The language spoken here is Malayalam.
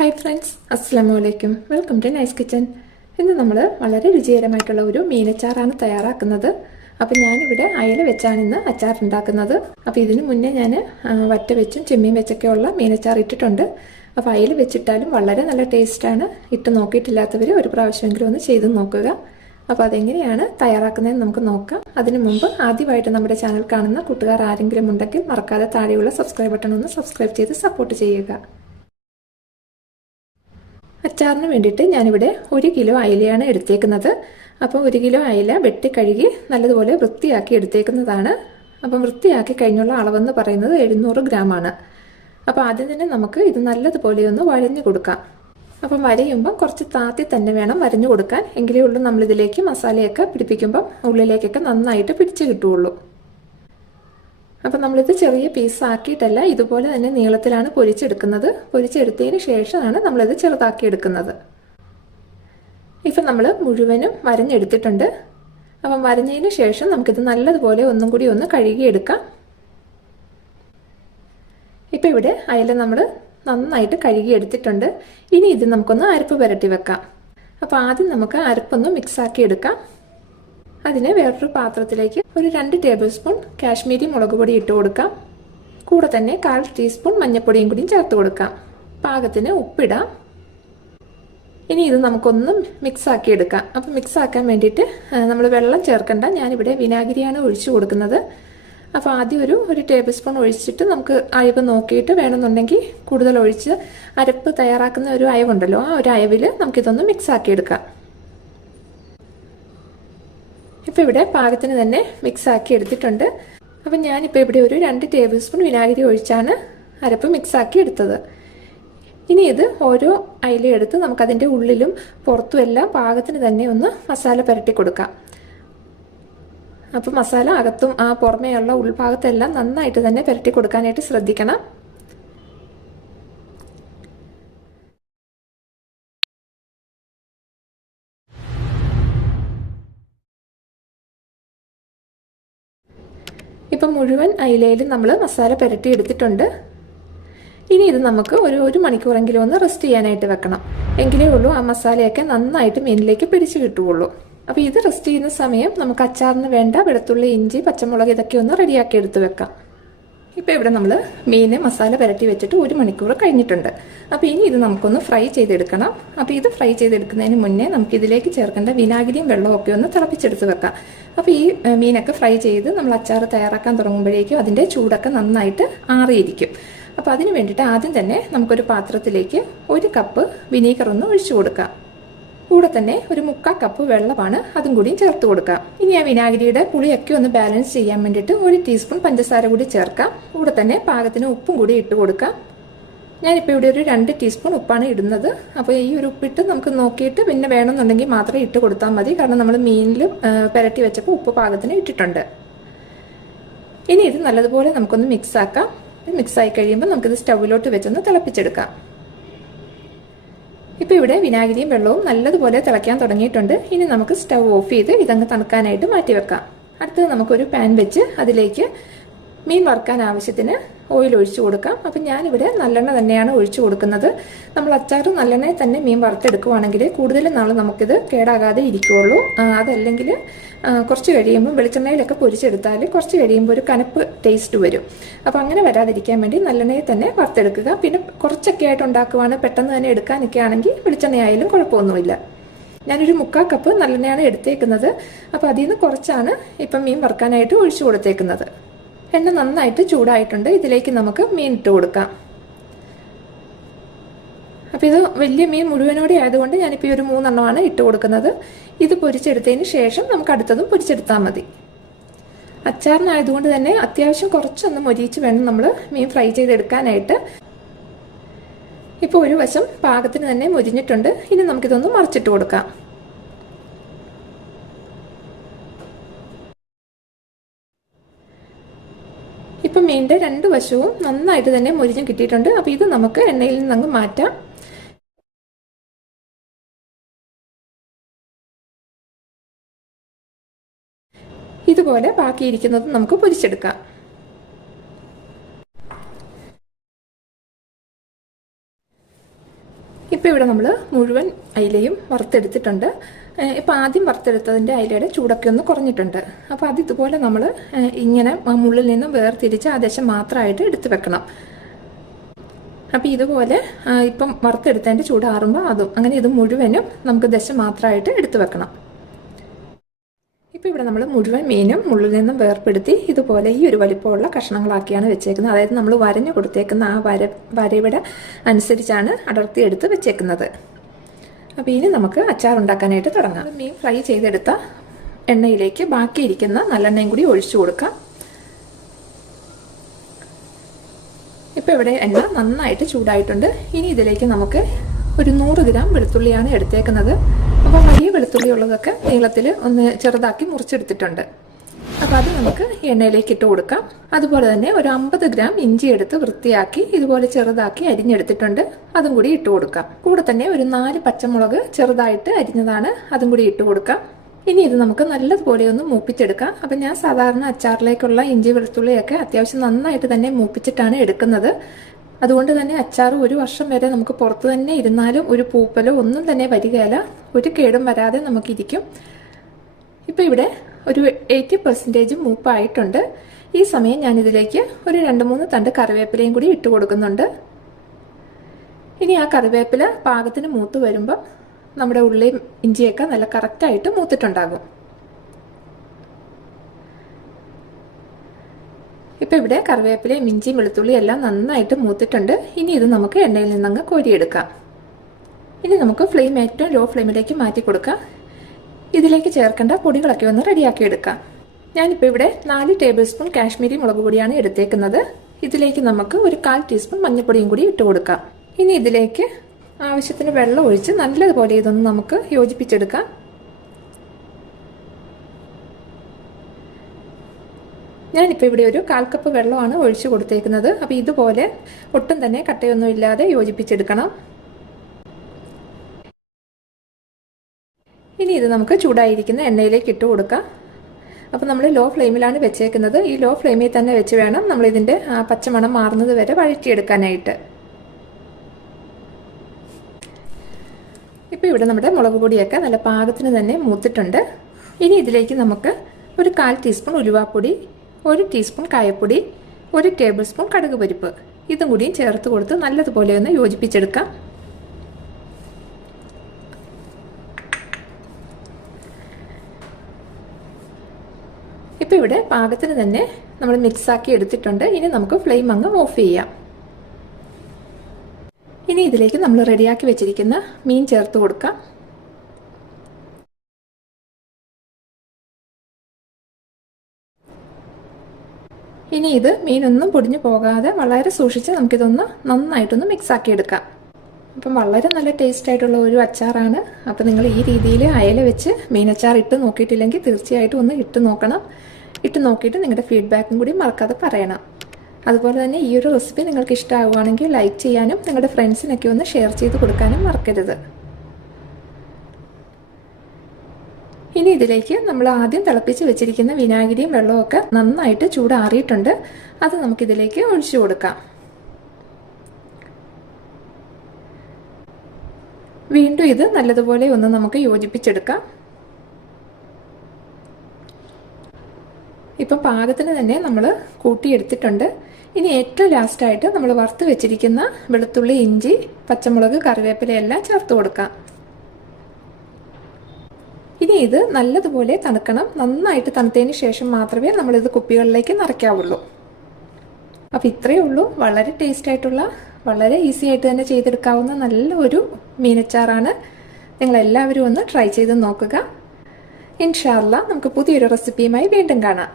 ഹായ് ഫ്രണ്ട്സ്, അസ്സലാമു അലൈക്കും. Welcome to nice kitchen. ഇന്ന് നമ്മൾ വളരെ രുചികരമായിട്ടുള്ള ഒരു മീനച്ചാറാണ് തയ്യാറാക്കുന്നത്. അപ്പോൾ ഞാനിവിടെ അയല വെച്ചാണ് ഇന്ന് അച്ചാർ ഉണ്ടാക്കുന്നത്. അപ്പോൾ ഇതിന് മുന്നേ ഞാൻ വറ്റ വെച്ചും ചെമ്മീൻ വെച്ചൊക്കെയുള്ള മീനച്ചാർ ഇട്ടിട്ടുണ്ട്. അപ്പോൾ അയല വെച്ചിട്ടാലും വളരെ നല്ല ടേസ്റ്റാണ്. ഇട്ട് നോക്കിയിട്ടില്ലാത്തവർ ഒരു പ്രാവശ്യമെങ്കിലും ഒന്ന് ചെയ്ത് നോക്കുക. അപ്പോൾ അതെങ്ങനെയാണ് തയ്യാറാക്കുന്നതെന്ന് നമുക്ക് നോക്കാം. അതിനു മുമ്പ് ആദ്യമായിട്ട് നമ്മുടെ ചാനൽ കാണുന്ന കൂട്ടുകാർ ആരെങ്കിലും ഉണ്ടെങ്കിൽ മറക്കാതെ താഴെയുള്ള സബ്സ്ക്രൈബ് ബട്ടൺ ഒന്ന് സബ്സ്ക്രൈബ് ചെയ്ത് സപ്പോർട്ട് ചെയ്യുക. അച്ചാറിന് വേണ്ടിയിട്ട് ഞാനിവിടെ 1 കിലോ അയലയാണ് എടുത്തേക്കുന്നത്. അപ്പോൾ 1 കിലോ അയല വെട്ടി കഴുകി നല്ലതുപോലെ വൃത്തിയാക്കി എടുത്തേക്കുന്നതാണ്. അപ്പം വൃത്തിയാക്കി കഴിഞ്ഞുള്ള അളവെന്ന് പറയുന്നത് 700 ഗ്രാമാണ്. അപ്പോൾ ആദ്യം തന്നെ നമുക്ക് ഇത് നല്ലതുപോലെ ഒന്ന് വഴഞ്ഞു കൊടുക്കാം. അപ്പം വരയുമ്പം കുറച്ച് താത്തി തന്നെ വേണം വരഞ്ഞു കൊടുക്കാൻ. എങ്കിലേ ഉള്ളൂ നമ്മളിതിലേക്ക് മസാലയൊക്കെ പിടിപ്പിക്കുമ്പം ഉള്ളിലേക്കൊക്കെ നന്നായിട്ട് പിടിച്ച് കിട്ടുകയുള്ളൂ. അപ്പം നമ്മളിത് ചെറിയ പീസാക്കിയിട്ടല്ല, ഇതുപോലെ തന്നെ നീളത്തിലാണ് പൊരിച്ചെടുക്കുന്നത്. പൊരിച്ചെടുത്തതിന് ശേഷമാണ് നമ്മളിത് ചെറുതാക്കി എടുക്കുന്നത്. ഇപ്പം നമ്മൾ മുഴുവനും വരഞ്ഞെടുത്തിട്ടുണ്ട്. അപ്പം വരഞ്ഞതിന് ശേഷം നമുക്കിത് നല്ലതുപോലെ ഒന്നും കൂടി ഒന്ന് കഴുകിയെടുക്കാം. ഇപ്പം ഇവിടെ അയല നമ്മൾ നന്നായിട്ട് കഴുകിയെടുത്തിട്ടുണ്ട്. ഇനി ഇത് നമുക്കൊന്ന് അരപ്പ് പുരട്ടി വെക്കാം. അപ്പോൾ ആദ്യം നമുക്ക് അരപ്പൊന്ന് മിക്സാക്കി എടുക്കാം. അതിന് വേറൊരു പാത്രത്തിലേക്ക് ഒരു 2 ടേബിൾ സ്പൂൺ കാശ്മീരി മുളക് പൊടി ഇട്ട് കൊടുക്കാം. കൂടെ തന്നെ 1/4 ടീസ്പൂൺ മഞ്ഞൾപ്പൊടിയും കൂടി ചേർത്ത് കൊടുക്കാം. പാകത്തിന് ഉപ്പിടാം. ഇനി ഇത് നമുക്കൊന്ന് മിക്സാക്കി എടുക്കാം. അപ്പോൾ മിക്സാക്കാൻ വേണ്ടിയിട്ട് നമ്മൾ വെള്ളം ചേർക്കണ്ട. ഞാനിവിടെ വിനാഗിരിയാണ് ഒഴിച്ചു കൊടുക്കുന്നത്. അപ്പോൾ ആദ്യം ഒരു ടേബിൾ സ്പൂൺ ഒഴിച്ചിട്ട് നമുക്ക് അയവ് നോക്കിയിട്ട് വേണമെന്നുണ്ടെങ്കിൽ കൂടുതൽ ഒഴിച്ച് അരപ്പ് തയ്യാറാക്കുന്ന ഒരു അയവുണ്ടല്ലോ, ആ ഒരു അയവിൽ നമുക്കിതൊന്ന് മിക്സാക്കി എടുക്കാം. ഇപ്പോൾ ഇവിടെ പാകത്തിന് തന്നെ മിക്സാക്കി എടുത്തിട്ടുണ്ട്. അപ്പം ഞാനിപ്പോൾ ഇവിടെ ഒരു 2 ടേബിൾ സ്പൂൺ വിനാഗിരി ഒഴിച്ചാണ് അരപ്പ് മിക്സാക്കി എടുത്തത്. ഇനി ഇത് ഓരോ അയില എടുത്ത് നമുക്കതിൻ്റെ ഉള്ളിലും പുറത്തും എല്ലാം പാകത്തിന് തന്നെ ഒന്ന് മസാല പുരട്ടി കൊടുക്കാം. അപ്പോൾ മസാല അകത്തും ആ പുറമേയുള്ള ഉൾഭാഗത്തെല്ലാം നന്നായിട്ട് തന്നെ പുരട്ടി കൊടുക്കാനായിട്ട് ശ്രദ്ധിക്കണം. ഇപ്പം മുഴുവൻ അയിലയിലും നമ്മൾ മസാല പുരട്ടി എടുത്തിട്ടുണ്ട്. ഇനി ഇത് നമുക്ക് ഒരു മണിക്കൂറെങ്കിലും ഒന്ന് റെസ്റ്റ് ചെയ്യാനായിട്ട് വെക്കണം. എങ്കിലേ ഉള്ളൂ ആ മസാലയൊക്കെ നന്നായിട്ട് മീനിലേക്ക് പിടിച്ച് കിട്ടുകയുള്ളൂ. അപ്പോൾ ഇത് റെസ്റ്റ് ചെയ്യുന്ന സമയം നമുക്ക് അച്ചാറിന് വേണ്ട വെളുത്തുള്ളി, ഇഞ്ചി, പച്ചമുളക് ഇതൊക്കെ ഒന്ന് റെഡിയാക്കി എടുത്ത് വെക്കാം. ഇപ്പോൾ ഇവിടെ നമ്മൾ മീൻ മസാല പുരട്ടി വെച്ചിട്ട് 1 മണിക്കൂർ കഴിഞ്ഞിട്ടുണ്ട്. അപ്പോൾ ഇനി ഇത് നമുക്കൊന്ന് ഫ്രൈ ചെയ്തെടുക്കണം. അപ്പോൾ ഇത് ഫ്രൈ ചെയ്തെടുക്കുന്നതിന് മുന്നേ നമുക്ക് ഇതിലേക്ക് ചേർക്കേണ്ട വിനാഗിരിയും വെള്ളവും ഒക്കെ ഒന്ന് തിളപ്പിച്ചെടുത്ത് വെക്കാം. അപ്പോൾ ഈ മീനൊക്കെ ഫ്രൈ ചെയ്ത് നമ്മൾ അച്ചാർ തയ്യാറാക്കാൻ തുടങ്ങുമ്പോഴേക്കും അതിൻ്റെ ചൂടൊക്കെ നന്നായിട്ട് ആറിയിരിക്കും. അപ്പോൾ അതിന് വേണ്ടിയിട്ട് ആദ്യം തന്നെ നമുക്കൊരു പാത്രത്തിലേക്ക് 1 കപ്പ് വിനീഗർ ഒന്ന് ഒഴിച്ചു കൊടുക്കാം. കൂടെ തന്നെ ഒരു 1/4 കപ്പ് വെള്ളമാണ് അതും കൂടി ചേർത്ത് കൊടുക്കാം. ഇനി ആ വിനാഗിരിയുടെ പുളിയൊക്കെ ഒന്ന് ബാലൻസ് ചെയ്യാൻ വേണ്ടിയിട്ട് 1 ടീസ്പൂൺ പഞ്ചസാര കൂടി ചേർക്കാം. കൂടെ തന്നെ പാകത്തിന് ഉപ്പും കൂടി ഇട്ട് കൊടുക്കാം. ഞാനിപ്പോൾ ഇവിടെ ഒരു 2 ടീസ്പൂൺ ഉപ്പാണ് ഇടുന്നത്. അപ്പോൾ ഈ ഒരു ഉപ്പിട്ട് നമുക്ക് നോക്കിയിട്ട് പിന്നെ വേണമെന്നുണ്ടെങ്കിൽ മാത്രമേ ഇട്ട് കൊടുത്താൽ മതി. കാരണം നമ്മൾ മീനിലും പുരട്ടി വെച്ചപ്പോൾ ഉപ്പ് പാകത്തിന് ഇട്ടിട്ടുണ്ട്. ഇനി ഇത് നല്ലതുപോലെ നമുക്കൊന്ന് മിക്സ് ആക്കാം. മിക്സായി കഴിയുമ്പോൾ നമുക്കിത് സ്റ്റൗവിലോട്ട് വെച്ചൊന്ന് തിളപ്പിച്ചെടുക്കാം. ഇപ്പോൾ ഇവിടെ വിനാഗിരിയും വെള്ളവും നല്ലതുപോലെ തിളയ്ക്കാൻ തുടങ്ങിയിട്ടുണ്ട്. ഇനി നമുക്ക് സ്റ്റൗ ഓഫ് ചെയ്ത് ഇതങ്ങ് തണുക്കാനായിട്ട് മാറ്റി വെക്കാം. അടുത്തത് നമുക്കൊരു പാൻ വെച്ച് അതിലേക്ക് മീൻ വറുക്കാൻ ആവശ്യത്തിന് ഓയിൽ ഒഴിച്ചു കൊടുക്കാം. അപ്പം ഞാനിവിടെ നല്ലെണ്ണ തന്നെയാണ് ഒഴിച്ചു കൊടുക്കുന്നത്. നമ്മൾ അച്ചാർ നല്ലെണ്ണയിൽ തന്നെ മീൻ വറുത്തെടുക്കുവാണെങ്കിൽ കൂടുതലും നാൾ നമുക്കിത് കേടാകാതെ ഇരിക്കുകയുള്ളൂ. അതല്ലെങ്കിൽ കുറച്ച് കഴിയുമ്പോൾ വെളിച്ചെണ്ണയിലൊക്കെ പൊരിച്ചെടുത്താൽ കുറച്ച് കഴിയുമ്പോൾ ഒരു കനപ്പ് ടേസ്റ്റ് വരും. അപ്പോൾ അങ്ങനെ വരാതിരിക്കാൻ വേണ്ടി നല്ലെണ്ണയിൽ തന്നെ വറുത്തെടുക്കുക. പിന്നെ കുറച്ചൊക്കെ ആയിട്ട് ഉണ്ടാക്കുവാണ് പെട്ടെന്ന് തന്നെ എടുക്കാനൊക്കെ ആണെങ്കിൽ വെളിച്ചെണ്ണയായാലും കുഴപ്പമൊന്നുമില്ല. ഞാനൊരു 1/4 കപ്പ് നല്ലെണ്ണയാണ് എടുത്തേക്കുന്നത്. അപ്പോൾ അതിൽ നിന്ന് കുറച്ചാണ് ഇപ്പം മീൻ വറുക്കാനായിട്ട് ഒഴിച്ചു കൊടുത്തേക്കുന്നത്. എണ്ണ നന്നായിട്ട് ചൂടായിട്ടുണ്ട്. ഇതിലേക്ക് നമുക്ക് മീൻ ഇട്ട് കൊടുക്കാം. അപ്പോൾ ഇത് വലിയ മീൻ മുഴുവനോടെ ആയതുകൊണ്ട് ഞാനിപ്പോൾ ഒരു 3 എണ്ണമാണ് ഇട്ട് കൊടുക്കുന്നത്. ഇത് പൊരിച്ചെടുത്തതിന് ശേഷം നമുക്ക് അടുത്തതും പൊരിച്ചെടുത്താൽ മതി. അച്ചാറിനായതുകൊണ്ട് തന്നെ അത്യാവശ്യം കുറച്ചൊന്ന് മൊരിയിച്ച് വേണം നമ്മൾ മീൻ ഫ്രൈ ചെയ്തെടുക്കാനായിട്ട്. ഇപ്പോൾ ഒരു വശം പാകത്തിന് തന്നെ മൊരിഞ്ഞിട്ടുണ്ട്. ഇനി നമുക്കിതൊന്ന് മറിച്ചിട്ട് കൊടുക്കാം. ഇപ്പം മീനിൻ്റെ 2 വശവും നന്നായിട്ട് തന്നെ മൊരിഞ്ഞ് കിട്ടിയിട്ടുണ്ട്. അപ്പോൾ ഇത് നമുക്ക് എണ്ണയിൽ നിന്നങ്ങ് മാറ്റാം. ഇതുപോലെ ബാക്കിയിരിക്കുന്നത് നമുക്ക് പൊരിച്ചെടുക്കാം. ഇപ്പോൾ ഇവിടെ നമ്മൾ മുഴുവൻ അയിലയും വറുത്തെടുത്തിട്ടുണ്ട്. ഇപ്പോൾ ആദ്യം വറുത്തെടുത്തതിൻ്റെ അയിലയുടെ ചൂടൊക്കെ ഒന്ന് കുറഞ്ഞിട്ടുണ്ട്. അപ്പോൾ അത് ഇതുപോലെ നമ്മൾ ഇങ്ങനെ മുള്ളിൽ നിന്ന് വേർതിരിച്ച് ആ ദശ മാത്രമായിട്ട് എടുത്ത് വെക്കണം. അപ്പോൾ ഇതുപോലെ ഇപ്പം വറുത്തെടുത്തതിൻ്റെ ചൂടാറുമ്പോൾ അതും അങ്ങനെ ഇത് മുഴുവനും നമുക്ക് ദശ മാത്രമായിട്ട് എടുത്ത് വെക്കണം. ഇപ്പോൾ ഇവിടെ നമ്മൾ മുഴുവൻ മീനും മുള്ളിൽ നിന്നും വേർപ്പെടുത്തി ഇതുപോലെ ഈ ഒരു വലിപ്പമുള്ള കഷ്ണങ്ങളാക്കിയാണ് വെച്ചേക്കുന്നത്. അതായത് നമ്മൾ വരഞ്ഞു കൊടുത്തേക്കുന്ന ആ വരയുടെ അനുസരിച്ചാണ് അടർത്തി എടുത്ത് വെച്ചേക്കുന്നത്. അപ്പോൾ ഇനി നമുക്ക് അച്ചാർ ഉണ്ടാക്കാനായിട്ട് തുടങ്ങാം. മീൻ ഫ്രൈ ചെയ്തെടുത്ത എണ്ണയിലേക്ക് ബാക്കിയിരിക്കുന്ന നല്ലെണ്ണയും കൂടി ഒഴിച്ചു കൊടുക്കാം. ഇപ്പോൾ ഇവിടെ എണ്ണ നന്നായിട്ട് ചൂടായിട്ടുണ്ട്. ഇനി ഇതിലേക്ക് നമുക്ക് ഒരു 100 ഗ്രാം വെളുത്തുള്ളിയാണ് എടുത്തേക്കുന്നത്. അപ്പോൾ വലിയ വെളുത്തുള്ളി ഉള്ളതൊക്കെ നീളത്തിൽ ഒന്ന് ചെറുതാക്കി മുറിച്ചെടുത്തിട്ടുണ്ട്. അപ്പോൾ അത് നമുക്ക് എണ്ണയിലേക്ക് ഇട്ട് കൊടുക്കാം. അതുപോലെ തന്നെ ഒരു 50 ഗ്രാം ഇഞ്ചി എടുത്ത് വൃത്തിയാക്കി ഇതുപോലെ ചെറുതാക്കി അരിഞ്ഞെടുത്തിട്ടുണ്ട്. അതും കൂടി ഇട്ട് കൊടുക്കാം. കൂടെ തന്നെ ഒരു 4 പച്ചമുളക് ചെറുതായിട്ട് അരിഞ്ഞതാണ്, അതും കൂടി ഇട്ട് കൊടുക്കാം. ഇനി ഇത് നമുക്ക് നല്ലതുപോലെ ഒന്ന് മൂപ്പിച്ചെടുക്കാം. അപ്പം ഞാൻ സാധാരണ അച്ചാറിലേക്കുള്ള ഇഞ്ചി വെളുത്തുള്ളിയൊക്കെ അത്യാവശ്യം നന്നായിട്ട് തന്നെ മൂപ്പിച്ചിട്ടാണ് എടുക്കുന്നത്. അതുകൊണ്ട് തന്നെ അച്ചാർ 1 വർഷം വരെ നമുക്ക് പുറത്ത് തന്നെ ഇരുന്നാലും ഒരു പൂപ്പലോ ഒന്നും തന്നെ വരികയില്ല, ഒരു കേടും വരാതെ നമുക്കിരിക്കും. ഇപ്പോൾ ഇവിടെ ഒരു 80% മൂപ്പായിട്ടുണ്ട്. ഈ സമയം ഞാനിതിലേക്ക് ഒരു 2-3 തണ്ട് കറിവേപ്പിലയും കൂടി ഇട്ട് കൊടുക്കുന്നുണ്ട്. ഇനി ആ കറിവേപ്പില പാകത്തിന് മൂത്ത് വരുമ്പോൾ നമ്മുടെ ഉള്ളിയും ഇഞ്ചിയൊക്കെ നല്ല കറക്റ്റായിട്ട് മൂത്തിട്ടുണ്ടാകും. ഇപ്പോൾ ഇവിടെ കറിവേപ്പിലയും ഇഞ്ചിയും വെളുത്തുള്ളിയും എല്ലാം നന്നായിട്ട് മൂത്തിട്ടുണ്ട്. ഇനി ഇത് നമുക്ക് എണ്ണയിൽ നിന്നങ്ങ് കോരിയെടുക്കാം. ഇനി നമുക്ക് ഫ്ലെയിം ഏറ്റവും ലോ ഫ്ലെയിമിലേക്ക് മാറ്റി കൊടുക്കാം. ഇതിലേക്ക് ചേർക്കേണ്ട പൊടികളൊക്കെ ഒന്ന് റെഡിയാക്കി എടുക്കാം. ഞാനിപ്പോൾ ഇവിടെ 4 ടേബിൾ സ്പൂൺ കാശ്മീരി മുളക് പൊടിയാണ് എടുത്തേക്കുന്നത്. ഇതിലേക്ക് നമുക്ക് ഒരു 1/4 ടീസ്പൂൺ മഞ്ഞൾപ്പൊടിയും കൂടി ഇട്ട് കൊടുക്കാം. ഇനി ഇതിലേക്ക് ആവശ്യത്തിന് വെള്ളം ഒഴിച്ച് നല്ലതുപോലെ ഇതൊന്ന് നമുക്ക് യോജിപ്പിച്ചെടുക്കാം. ഞാനിപ്പോൾ ഇവിടെ ഒരു 1/4 കപ്പ് വെള്ളമാണ് ഒഴിച്ചു കൊടുത്തേക്കുന്നത്. അപ്പോൾ ഇതുപോലെ ഒട്ടും തന്നെ കട്ടയൊന്നും ഇല്ലാതെ യോജിപ്പിച്ചെടുക്കണം. ഇനി ഇത് നമുക്ക് ചൂടായിരിക്കുന്ന എണ്ണയിലേക്ക് ഇട്ട് കൊടുക്കാം. അപ്പോൾ നമ്മൾ ലോ ഫ്ലെയിമിലാണ് വെച്ചേക്കുന്നത്. ഈ ലോ ഫ്ലെയിമിൽ തന്നെ വെച്ച് വേണം നമ്മളിതിൻ്റെ പച്ചമണം മാറുന്നത് വരെ വഴറ്റിയെടുക്കാനായിട്ട്. ഇപ്പോൾ ഇവിടെ നമ്മുടെ മുളക് പൊടിയൊക്കെ നല്ല പാകത്തിന് തന്നെ മൂത്തിട്ടുണ്ട്. ഇനി ഇതിലേക്ക് നമുക്ക് ഒരു 1/4 ടീസ്പൂൺ ഉലുവാപ്പൊടി, 1 ടീസ്പൂൺ കായപ്പൊടി, 1 ടേബിൾ സ്പൂൺ കടുക് പരിപ്പ് ഇതും കൂടിയും ചേർത്ത് കൊടുത്ത് നല്ലതുപോലെ ഒന്ന് യോജിപ്പിച്ചെടുക്കാം. ഇപ്പോൾ ഇവിടെ പാകത്തിന് തന്നെ നമ്മൾ മിക്സാക്കി എടുത്തിട്ടുണ്ട്. ഇനി നമുക്ക് ഫ്ലെയിം അങ്ങ് ഓഫ് ചെയ്യാം. ഇനി ഇതിലേക്ക് നമ്മൾ റെഡിയാക്കി വെച്ചിരിക്കുന്ന മീൻ ചേർത്ത് കൊടുക്കാം. ഇനി ഇത് മീനൊന്നും പൊടിഞ്ഞു പോകാതെ വളരെ സൂക്ഷിച്ച് നമുക്കിതൊന്ന് നന്നായിട്ടൊന്ന് മിക്സാക്കി എടുക്കാം. അപ്പം വളരെ നല്ല ടേസ്റ്റ് ആയിട്ടുള്ള ഒരു അച്ചാറാണ്. അപ്പം നിങ്ങൾ ഈ രീതിയിൽ അയല വെച്ച് മീനച്ചാർ ഇട്ട് നോക്കിയിട്ടില്ലെങ്കിൽ തീർച്ചയായിട്ടും ഒന്ന് ഇട്ട് നോക്കണം. ഇട്ട് നോക്കിയിട്ട് നിങ്ങളുടെ ഫീഡ്ബാക്കും കൂടി മറക്കാതെ പറയണം. അതുപോലെ തന്നെ ഈ ഒരു റെസിപ്പി നിങ്ങൾക്ക് ഇഷ്ടമാവുകയാണെങ്കിൽ ലൈക്ക് ചെയ്യാനും നിങ്ങളുടെ ഫ്രണ്ട്സിനൊക്കെ ഒന്ന് ഷെയർ ചെയ്ത് കൊടുക്കാനും മറക്കരുത്. ഇനി ഇതിലേക്ക് നമ്മൾ ആദ്യം തിളപ്പിച്ച് വെച്ചിരിക്കുന്ന വിനാഗിരിയും വെള്ളമൊക്കെ നന്നായിട്ട് ചൂടാറിയിട്ടുണ്ട്. അത് നമുക്കിതിലേക്ക് ഒഴിച്ചു കൊടുക്കാം. വീണ്ടും ഇത് നല്ലതുപോലെ ഒന്ന് നമുക്ക് യോജിപ്പിച്ചെടുക്കാം. ഇപ്പം പാകത്തിന് തന്നെ നമ്മൾ കൂട്ടിയെടുത്തിട്ടുണ്ട്. ഇനി ഏറ്റവും ലാസ്റ്റായിട്ട് നമ്മൾ വറുത്ത് വെച്ചിരിക്കുന്ന വെളുത്തുള്ളി, ഇഞ്ചി, പച്ചമുളക്, കറിവേപ്പില എല്ലാം ചേർത്ത് കൊടുക്കാം. ഇനി ഇത് നല്ലതുപോലെ തണുക്കണം. നന്നായിട്ട് തണുത്തതിന് ശേഷം മാത്രമേ നമ്മളിത് കുപ്പികളിലേക്ക് നിറയ്ക്കാവുള്ളൂ. അപ്പോൾ ഇത്രയേ ഉള്ളൂ. വളരെ ടേസ്റ്റ് ആയിട്ടുള്ള, വളരെ ഈസി ആയിട്ട് തന്നെ ചെയ്തെടുക്കാവുന്ന നല്ലൊരു മീനച്ചാറാണ്. നിങ്ങളെല്ലാവരും ഒന്ന് ട്രൈ ചെയ്ത് നോക്കുക. ഇൻഷാ അല്ലാഹ് നമുക്ക് പുതിയൊരു റെസിപ്പിയുമായി വീണ്ടും കാണാം.